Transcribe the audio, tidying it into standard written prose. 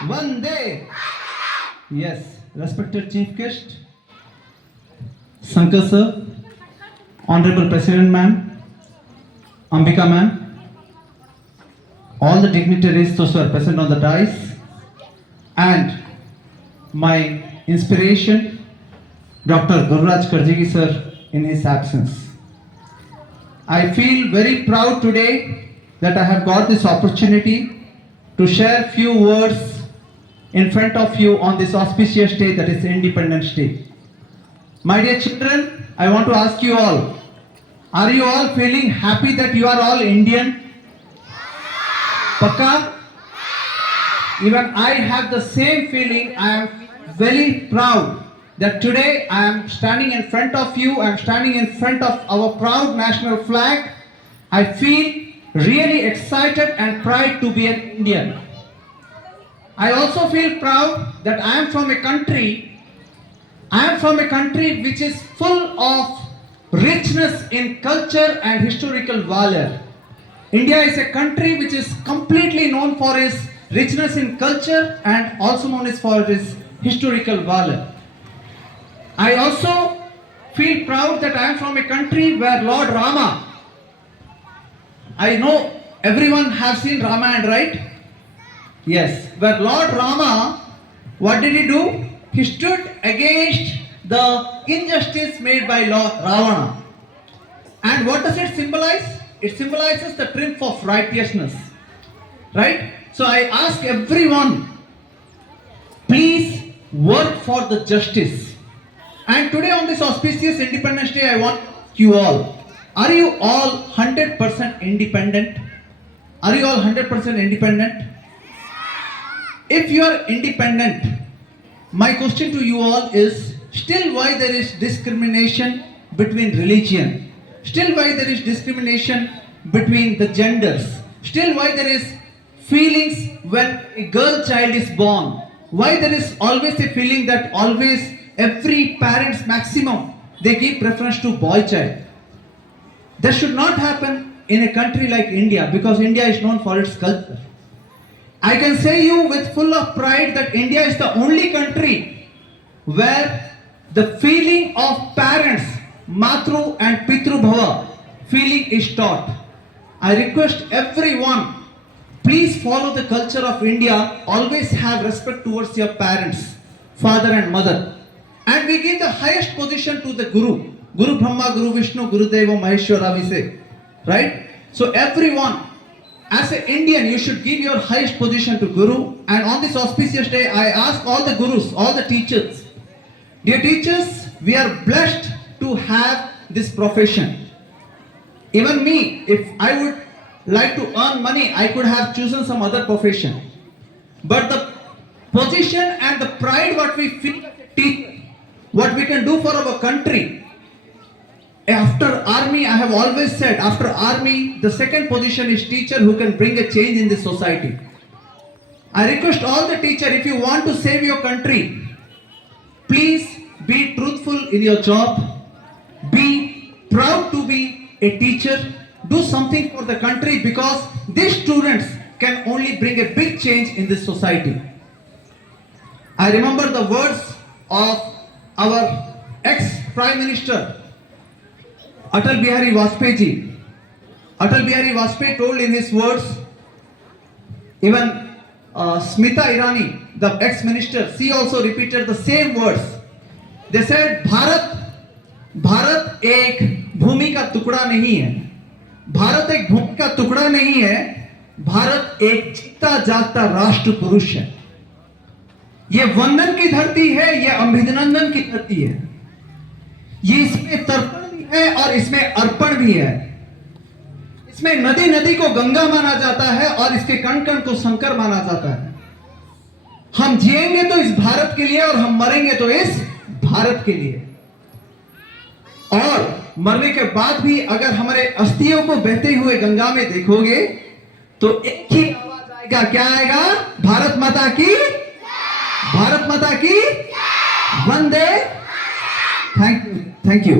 Vande. Yes, respected chief guest, Sankar sir, Honorable President ma'am, Ambika ma'am, all the dignitaries those who are present on the dais, and my inspiration, Dr. Gururaj Karjagi sir in his absence. I feel very proud today that I have got this opportunity to share few words in front of you on this auspicious day, that is Independence Day. My dear children, I want to ask you all, are you all feeling happy that you are all Indian? Pakka? Even I have the same feeling. I am very proud that today I am standing in front of you, I am standing in front of our proud national flag. I feel really excited and proud to be an Indian. I also feel proud that I am from a country which is full of richness in culture and historical valor. India is a country which is completely known for its richness in culture and also known as for its historical valor. I also feel proud that I am from a country where Lord Rama, I know everyone has seen Ramayana, right? Yes, where Lord Rama, what did he do? He stood against the injustice made by Lord Ravana. And what does it symbolize? It symbolizes the triumph of righteousness. Right? So I ask everyone, please work for the justice. And today on this auspicious Independence Day, I want you all, are you all 100% independent? Are you all 100% independent? If you are independent, my question to you all is, still why there is discrimination between religion? Still why there is discrimination between the genders? Still why there is feelings when a girl child is born? Why there is always a feeling that always every parent's maximum, they give preference to boy child? That should not happen in a country like India, because India is known for its culture. I can say you with full of pride that India is the only country where the feeling of parents, Matru and Pitru Bhava, feeling is taught. I request everyone, please follow the culture of India. Always have respect towards your parents, father and mother. And we give the highest position to the Guru. Guru Brahma, Guru Vishnu, Guru Deva Maheshwara, we say. Right? So everyone, as an Indian, you should give your highest position to Guru. And on this auspicious day, I ask all the Gurus, all the teachers, dear teachers, we are blessed to have this profession. Even me, if I would like to earn money, I could have chosen some other profession. But the position and the pride what we feel as a teacher, what we can do for our country. After army, I have always said, after army, the second position is teacher who can bring a change in this society. I request all the teachers, if you want to save your country, please be truthful in your job. Be proud to be a teacher. Do something for the country, because these students can only bring a big change in this society. I remember the words of our ex-Prime Minister, Atal Bihari Vajpayee ji. Atal Bihari Vajpayee told in his words, even Smita Irani, the ex-minister, she also repeated the same words. They said, Bharat एक भूमि का टुकड़ा नहीं है. भारत एक भूमि का टुकड़ा नहीं है. भारत एक जीता जागता राष्ट्र पुरुष है. ये वंदन की धरती है, ये अभिनंदन की धरती है. ये इसमें तर्पण भी है और इसमें अर्पण भी है. इसमें नदी नदी को गंगा माना जाता है और इसके कण कण को शंकर माना जाता है. हम जिएंगे तो इस भारत के लिए और हम मरेंगे तो इस भारत के लिए. और मरने के बाद भी अगर हमारे अस्थियों को बहते हुए गंगा में देखोगे तो एक ही आवाज आएगा. क्या आएगा? भारत माता की, भारत माता की वंदे. Thank you.